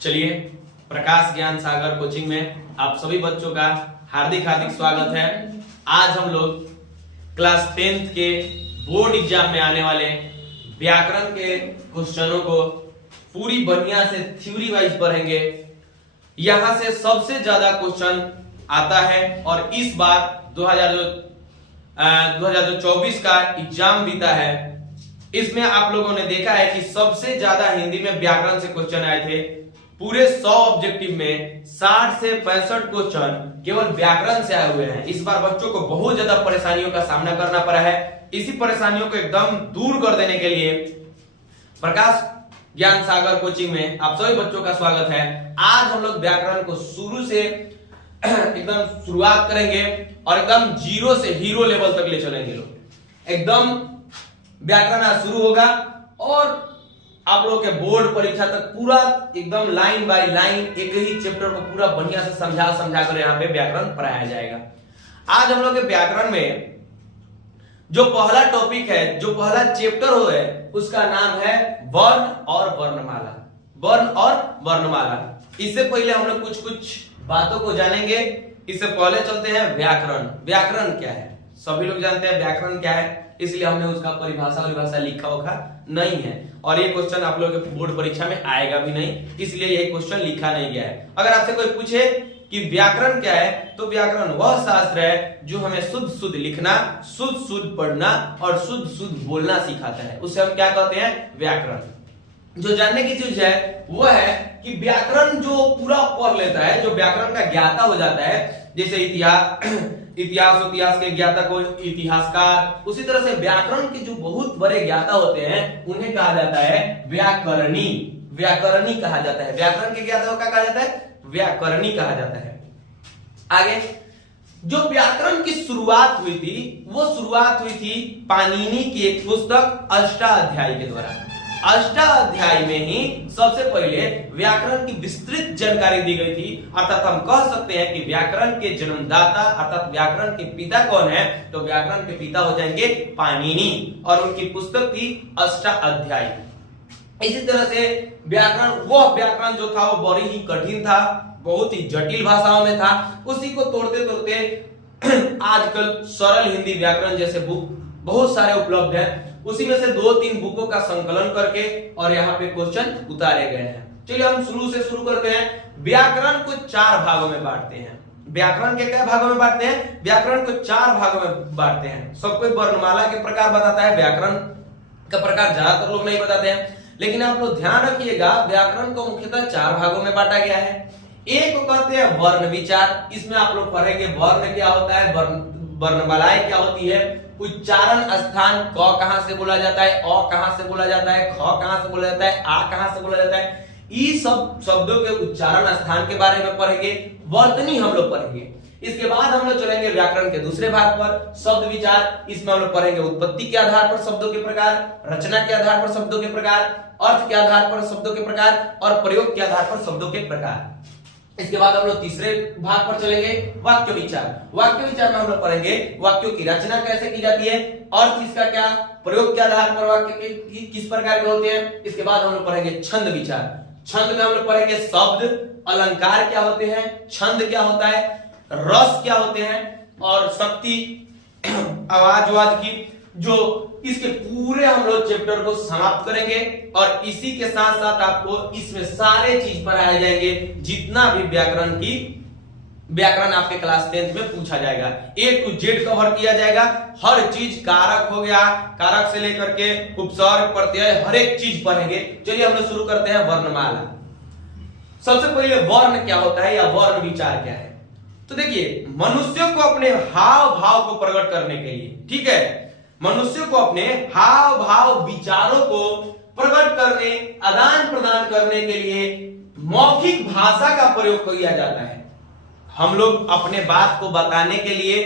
चलिए, प्रकाश ज्ञान सागर कोचिंग में आप सभी बच्चों का हार्दिक हार्दिक स्वागत है। आज हम लोग क्लास 10th के बोर्ड एग्जाम में आने वाले व्याकरण के क्वेश्चनों को पूरी बढ़िया से थ्योरी वाइज पढ़ेंगे। यहां से सबसे ज्यादा क्वेश्चन आता है और इस बार 2024 का एग्जाम बीता है, इसमें आप लोगों ने देखा है कि सबसे ज्यादा हिंदी में व्याकरण से क्वेश्चन आए थे। पूरे 100 ऑब्जेक्टिव में 60 से 65 क्वेश्चन केवल व्याकरण से आए हुए हैं। इस बार बच्चों को बहुत ज्यादा परेशानियों का सामना करना पड़ा है। इसी परेशानियों को एकदम दूर कर देने के लिए प्रकाश ज्ञान सागर कोचिंग में आप सभी बच्चों का स्वागत है। आज हम लोग व्याकरण को शुरू से एकदम शुरुआत करेंगे और एकदम जीरो से हीरो लेवल तक ले चलेंगे। लोग एकदम व्याकरण आज शुरू होगा और आप लोगों के बोर्ड परीक्षा तक पूरा एकदम लाइन बाय लाइन एक ही चैप्टर को पूरा बढ़िया से समझा कर यहाँ पे व्याकरण पढ़ाया जाएगा। आज हम लोग के व्याकरण में जो पहला टॉपिक है, जो पहला चैप्टर हो है, उसका नाम है वर्ण और वर्णमाला। वर्ण और वर्णमाला। इससे पहले हम लोग कुछ बातों को जानेंगे। इससे पहले चलते हैं व्याकरण। व्याकरण क्या है? सभी लोग जानते हैं व्याकरण क्या है, इसलिए हमने उसका परिभाषा लिखा होगा नहीं है और ये क्वेश्चन आप लोगों के बोर्ड परीक्षा में आएगा भी नहीं, इसलिए ये क्वेश्चन लिखा नहीं गया है। अगर आपसे कोई पूछे कि व्याकरण क्या है, तो व्याकरण वह शास्त्र है जो हमें शुद्ध लिखना, शुद्ध पढ़ना और शुद्ध बोलना सिखाता है। उसे हम क्या कहते हैं? व्याकरण। जो जानने की चीज है वो है कि व्याकरण जो पूरा पढ़ लेता है, जो व्याकरण का ज्ञाता हो जाता है, जैसे इतिहास के ज्ञाता को इतिहासकार, उसी तरह से व्याकरण के जो बहुत बड़े ज्ञाता होते हैं उन्हें कहा जाता है व्याकरणी। व्याकरणी कहा जाता है। व्याकरण के ज्ञाता को क्या कहा जाता है? व्याकरणी कहा जाता है। आगे जो व्याकरण की शुरुआत हुई थी, वो शुरुआत हुई थी पाणिनि की एक पुस्तक अष्टाध्यायी के द्वारा। अष्टाध्यायी में ही सबसे पहले व्याकरण की विस्तृत जानकारी दी गई थी। अर्थात हम कह सकते हैं कि व्याकरण के जन्मदाता अर्थात व्याकरण के पिता कौन है? तो व्याकरण के पिता हो जाएंगे पाणिनि और उनकी पुस्तक थी अष्टाध्यायी। इसी तरह से वह व्याकरण जो था वो बड़ी ही कठिन था, बहुत ही जटिल भाषाओं में था। उसी को तोड़ते तोड़ते आजकल सरल हिंदी व्याकरण जैसे बुक बहुत सारे उपलब्ध हैं। उसी में से 2-3 बुकों का संकलन करके और यहाँ पे क्वेश्चन उतारे गए हैं। चलिए हम शुरू करते हैं। व्याकरण को 4 भागों में बांटते हैं। व्याकरण के क्या भागों में बांटते हैं? व्याकरण को 4 भागों में बांटते हैं। सबको वर्णमाला के प्रकार बताता है, व्याकरण का प्रकार ज्यादातर लोग नहीं बताते हैं, लेकिन आप लोग ध्यान रखिएगा व्याकरण को मुख्यतः 4 भागों में बांटा गया है। एक को कहते हैं वर्ण विचार। इसमें आप लोग पढ़ेंगे वर्ण क्या होता है, वर्णमालाएं क्या होती है, उच्चारण स्थान, क कहां से बोला जाता है, अ कहां से बोला जाता है, ख कहां से बोला जाता है, आ कहां से बोला जाता है, ये सब शब्दों के उच्चारण स्थान के बारे में पढ़ेंगे। वर्तनी हम लोग पढ़ेंगे। इसके बाद हम लोग चलेंगे व्याकरण के दूसरे भाग पर, शब्द विचार। इसमें हम लोग पढ़ेंगे उत्पत्ति के आधार पर शब्दों के प्रकार, रचना के आधार पर शब्दों के प्रकार, अर्थ के आधार पर शब्दों के प्रकार और प्रयोग के आधार पर शब्दों के प्रकार। इसके बाद हम लोग तीसरे भाग पर चलेंगे, वाक्य विचार। वाक्य विचार में हम लोग पढ़ेंगे वाक्यों की रचना कैसे की जाती है, अर्थ इसका क्या, प्रयोग के आधार पर वाक्य के किस प्रकार के होते हैं। इसके बाद हम लोग पढ़ेंगे छंद विचार। छंद में हम लोग पढ़ेंगे शब्द, अलंकार क्या होते हैं, छंद क्या होता है, रस क्या होते हैं और शक्ति, आवाज की, जो इसके पूरे हम लोग चैप्टर को समाप्त करेंगे और इसी के साथ साथ आपको इसमें सारे चीज पढ़ाए जाएंगे जितना भी व्याकरण आपके क्लास 10th में पूछा जाएगा। A to Z कवर किया जाएगा। हर चीज, कारक हो गया, कारक से लेकर के उपसर्ग, प्रत्यय, हर एक चीज पढ़ेंगे। चलिए हम लोग शुरू करते हैं वर्णमाला। सबसे पहले वर्ण क्या होता है या वर्ण विचार क्या है? तो देखिए, मनुष्यों को अपने हाव भाव को प्रकट करने के लिए, ठीक है, मनुष्य को अपने हाव भाव विचारों को प्रकट करने, आदान प्रदान करने के लिए मौखिक भाषा का प्रयोग किया जाता है। हम लोग अपने बात को बताने के लिए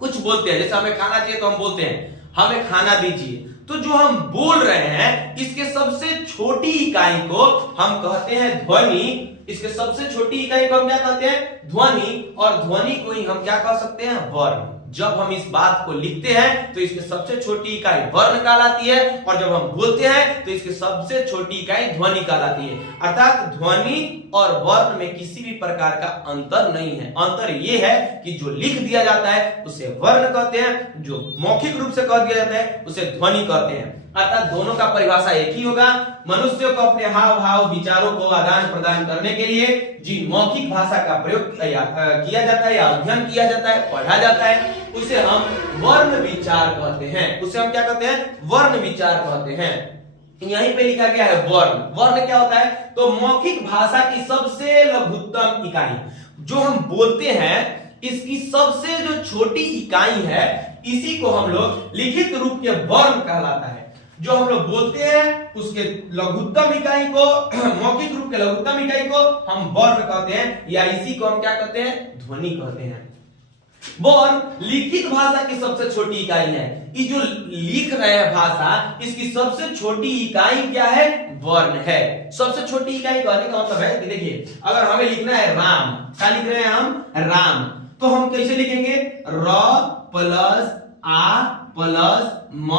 कुछ बोलते हैं, जैसे हमें खाना चाहिए तो हम बोलते हैं हमें खाना दीजिए। तो जो हम बोल रहे हैं इसके सबसे छोटी इकाई को हम कहते हैं ध्वनि। इसके सबसे छोटी इकाई को हम क्या कहते हैं? ध्वनि। और ध्वनि को ही हम क्या कह सकते हैं? वर्ण। जब हम इस बात को लिखते हैं तो इसकी सबसे छोटी इकाई वर्ण कहलाती है, और जब हम बोलते हैं तो इसकी सबसे छोटी इकाई ध्वनि कहलाती है। अर्थात ध्वनि और वर्ण में किसी भी प्रकार का अंतर नहीं है। अंतर यह है कि जो लिख दिया जाता है उसे वर्ण कहते हैं, जो मौखिक रूप से कह दिया जाता है उसे ध्वनि कहते हैं। अर्थात दोनों का परिभाषा एक ही होगा। मनुष्य को अपने हाव भाव विचारों को आदान प्रदान करने के लिए जिन मौखिक भाषा का प्रयोग किया जाता है या अध्ययन किया जाता है, पढ़ा जाता है, उसे हम वर्ण विचार कहते हैं। उसे हम क्या कहते हैं? वर्ण विचार कहते हैं। यहीं पे लिखा गया है वर्ण। वर्ण क्या होता है? तो मौखिक भाषा की सबसे लघुत्तम इकाई, जो हम बोलते हैं इसकी सबसे जो छोटी इकाई है, इसी को हम लोग लिखित रूप के वर्ण कहलाता है। जो हम लोग बोलते हैं उसके लघुत्तम इकाई को, मौखिक रूप के लघुत्तम इकाई को हम वर्ण कहते हैं, या इसी को हम क्या कहते हैं? ध्वनि कहते हैं। वर्ण लिखित भाषा की सबसे छोटी इकाई है। ये जो लिख रहे हैं भाषा, इसकी सबसे छोटी इकाई क्या है? वर्ण है। सबसे छोटी इकाई कहने का मतलब है कि देखिए, अगर हमें लिखना है राम, क्या लिख रहे हैं हम? राम। तो हम कैसे लिखेंगे? र प्लस आ प्लस म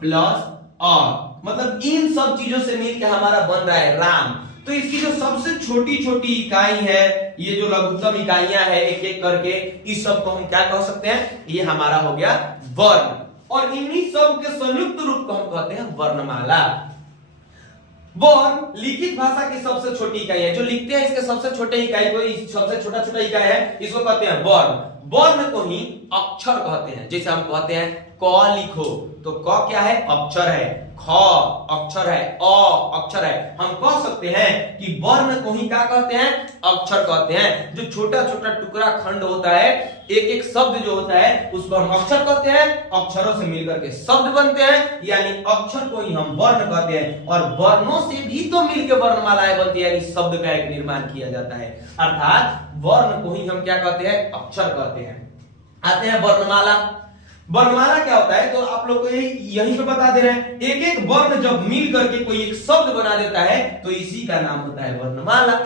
प्लस अ, मतलब इन सब चीजों से मिलकर हमारा बन रहा है राम। तो इसकी जो सबसे छोटी छोटी इकाई है, ये जो लघुत्तम इकाइयां है एक एक करके, इस सब को हम क्या कह सकते हैं? ये हमारा हो गया वर्ण। और इन्हीं सब के संयुक्त रूप को हम कहते हैं वर्णमाला। वर्ण लिखित भाषा की सबसे छोटी इकाई है। जो लिखते हैं इसके सबसे छोटे इकाई को, सबसे छोटा छोटा इकाई है, इसको कहते हैं वर्ण। वर्ण को ही अक्षर कहते हैं। जैसे हम कहते हैं क लिखो, तो क क्या है? अक्षर है। ख अक्षर है। अ अक्षर है। हम कह सकते हैं कि वर्ण को ही क्या कहते हैं? अक्षर कहते हैं। जो छोटा छोटा टुकड़ा खंड होता है, एक एक शब्द जो होता है, उसको हम अक्षर कहते हैं। अक्षरों से मिलकर के शब्द बनते हैं, यानी अक्षर को ही हम वर्ण कहते हैं। और वर्णों से भी तो मिलकर वर्णमालाएं बनती है, यानी शब्द का एक निर्माण किया जाता है। अर्थात वर्ण को ही हम क्या कहते हैं? अक्षर कहते हैं। आते हैं वर्णमाला। वर्णमाला क्या होता है? तो आप लोग को यहीं पे बता दे रहे हैं। एक एक वर्ण जब मिल करके कोई एक शब्द बना देता है, तो इसी का नाम होता है वर्णमाला।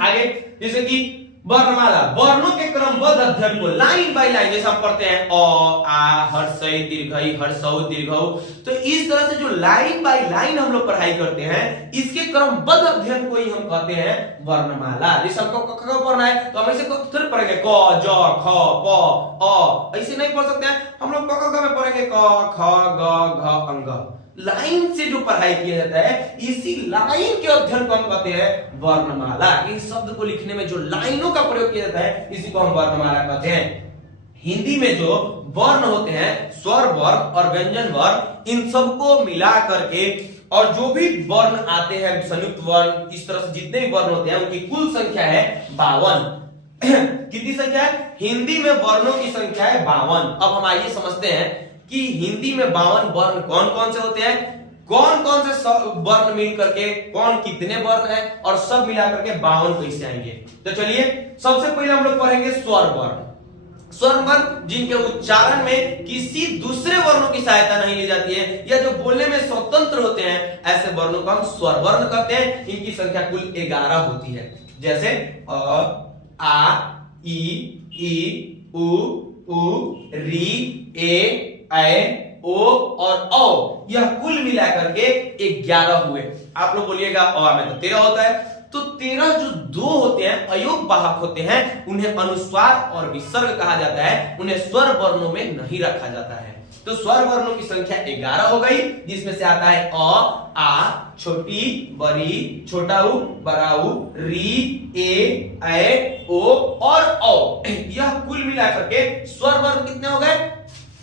आगे जैसे कि वर्णमाला, वर्णों के क्रमबद्ध अध्ययन को लाइन बाय लाइन, जैसे हम पढ़ते हैं अ आ हर्षई दीर्घई हर्षौ दीर्घौ, तो इस तरह से जो लाइन बाय लाइन हम लोग पढ़ाई करते हैं, इसके क्रमबद्ध अध्ययन को ही हम कहते हैं वर्णमाला। जैसे हमको क पढ़ना है तो हम ऐसे थोड़ी पढ़ेंगे क ज ख प अ, ऐसे नहीं पढ़ सकते हैं हम लोग। क में पढ़ेंगे क ख ग घ अंग। लाइन से जो पढ़ाई किया जाता है, इसी लाइन के अध्ययन को हम कहते हैं वर्णमाला। इस शब्द को लिखने में जो लाइनों का प्रयोग किया जाता है, इसी को हम वर्णमाला कहते हैं। हिंदी में जो वर्ण होते हैं, स्वर वर्ण और व्यंजन वर्ण, इन सबको मिला करके और जो भी वर्ण आते हैं, संयुक्त वर्ण, इस तरह से जितने भी वर्ण होते हैं, उनकी कुल संख्या है 52। कितनी संख्या है? हिंदी में वर्णों की संख्या है 52। अब हम आइए समझते हैं कि हिंदी में 52 वर्ण कौन कौन से होते हैं, कौन कौन से वर्ण मिल करके कौन कितने वर्ण है, और सब मिला करके 52 कैसे आएंगे। तो चलिए सबसे पहले हम लोग पढ़ेंगे स्वर वर्ण। स्वर वर्ण जिनके उच्चारण में किसी दूसरे वर्णों की सहायता नहीं ली जाती है, या जो बोलने में स्वतंत्र होते हैं, ऐसे वर्णों को हम स्वर वर्ण कहते हैं। इनकी संख्या कुल 11 होती है। जैसे अ आ ई उ री ए ऐ ओ और औ, यह कुल मिलाकर के 11 हुए। आप लोग बोलिएगा अ में तो 13 होता है, तो 13 जो दो होते हैं अयोग वाहक होते हैं, उन्हें अनुस्वार और विसर्ग कहा जाता है। उन्हें स्वर वर्णों में नहीं रखा जाता है। तो स्वर वर्णों की संख्या 11 हो गई, जिसमें से आता है अ आ, छोटी बड़ी, छोटा उ बड़ा उ, री ए ऐ ओ और औ, यह कुल मिलाकर के स्वर वर्ण कितने हो गए?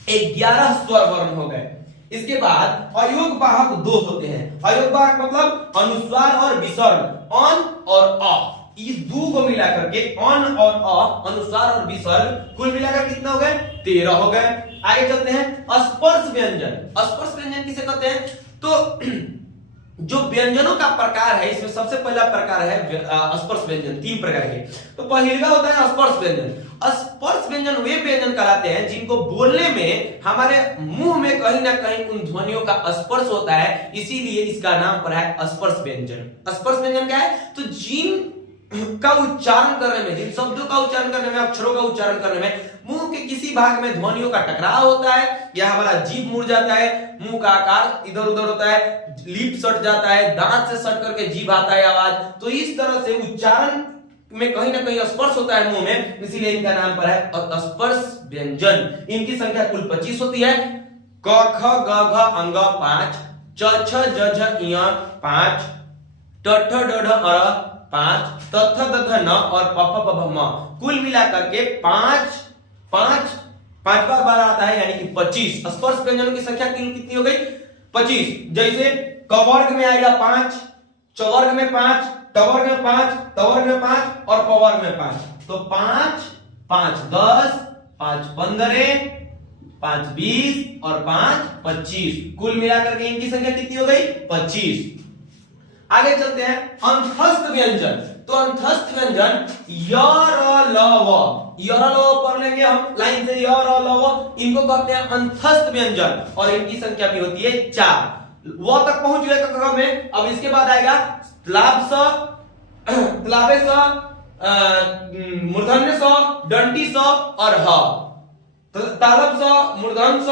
11 स्वर वर्ण हो गए। इसके बाद अयोग वाहक 2 होते हैं। अयोग वाहक मतलब अनुस्वार और विसर्ग, अन और अ, इस 2 को मिलाकर के अन और अ, अनुस्वार और विसर्ग, कुल मिलाकर कितना हो गए? 13 हो गए। आगे चलते हैं स्पर्श व्यंजन। स्पर्श व्यंजन किसे कहते हैं? तो जो व्यंजनों का प्रकार है, इसमें सबसे पहला प्रकार है स्पर्श व्यंजन। 3 प्रकार के। तो पहला होता है स्पर्श व्यंजन। स्पर्श व्यंजन वे व्यंजन कहलाते हैं जिनको बोलने में हमारे मुंह में कहीं ना कहीं उन ध्वनियों का स्पर्श होता है, इसीलिए इसका नाम पड़ा है स्पर्श व्यंजन। स्पर्श व्यंजन क्या है? तो जिन का उच्चारण करने में, जिन शब्दों का उच्चारण करने में, अक्षरों का उच्चारण करने में मुंह के किसी भाग में ध्वनियों का टकराव होता है, या हमारा जीभ मुड़ जाता है, मुंह का आकार इधर उधर होता है, लिप सट जाता है, दांत से सट करके जीभ आता है आवाज, तो इस तरह से उच्चारण में कहीं ना कहीं स्पर्श होता है मुंह में, इसीलिए इनका नाम पड़ा है स्पर्श व्यंजन। इनकी संख्या कुल 25 होती है। क ख ग घ अंग 5, च छ ज झ ञ 5, ट ठ ड ढ अ 5, त थ द ध न और प फ ब भ म, कुल मिलाकर के 5 बार आता है, यानी कि 25। स्पर्श व्यंजनों की संख्या कितनी हो गई? 25। जैसे क वर्ग में आएगा 5, च वर्ग में 5, ट वर्ग में 5, त वर्ग में 5 और प वर्ग में 5, तो 5 5 10, 5 15, 5 20 और 5 25, कुल मिलाकर के इनकी संख्या कितनी हो गई? 25। आगे चलते हैं अंतस्थ व्यंजन। तो अंतस्थ व्यंजन य र ल व पढ़ लेंगे हम लाइन से, य र ल व, इनको कहते हैं अंतस्थ व्यंजन और इनकी संख्या भी होती है 4। व तक पहुंच गए कक्ष में। अब इसके बाद आएगा त्लाब स, त्लाबे स, मूर्धन्य स, दंडी स और ह। तालब स, मूर्धन्य स,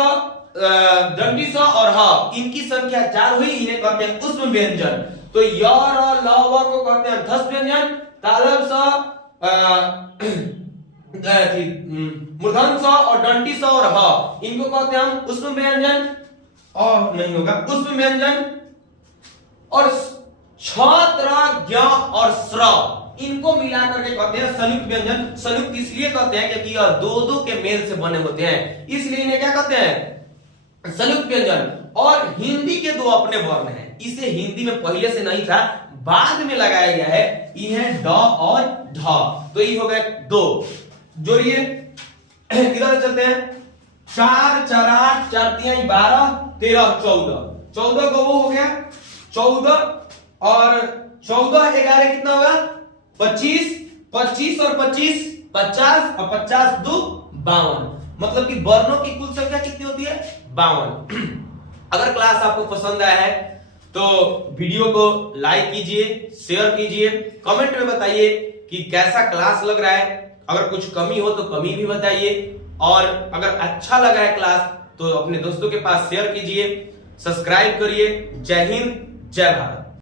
दंडी स और ह, इनकी संख्या 4 हुई, इन्हें कहते हैं ऊष्म व्यंजन। तो य र ल व को कहते हैं अंतस्थ व्यंजन, तालब स, मूर्धन्य स और दंडी स और ह, इनको कहते हैं हम ऊष्म व्यंजन, और नहीं होगा ऊष्म व्यंजन। और छ त्र ज्ञ और स्र, इनको मिलाकर के कहते हैं संयुक्त व्यंजन। संयुक्त इसलिए कहते हैं क्योंकि यह दो के मेल से बने होते हैं, इसलिए इन्हें क्या कहते हैं? संयुक्त व्यंजन। और हिंदी के 2 अपने वर्ण हैं, इसे हिंदी में पहले से नहीं था, बाद में लगाया गया है, ये है ड और ढ। तो ये हो गए 2। जोड़िए, इधर चलते हैं। 4 4 8, 4 3 12, 13 14, 14 को वो हो गया 14 और 14 11 कितना होगा? 25, 25 और 25 50 और 50 2 52, मतलब कि वर्णों की कुल संख्या कितनी होती है? 52। अगर क्लास आपको पसंद आया है तो वीडियो को लाइक कीजिए, शेयर कीजिए, कमेंट में बताइए कि कैसा क्लास लग रहा है। अगर कुछ कमी हो तो कमी भी बताइए, और अगर अच्छा लगा है क्लास तो अपने दोस्तों के पास शेयर कीजिए, सब्सक्राइब करिए। जय हिंद, जय भारत।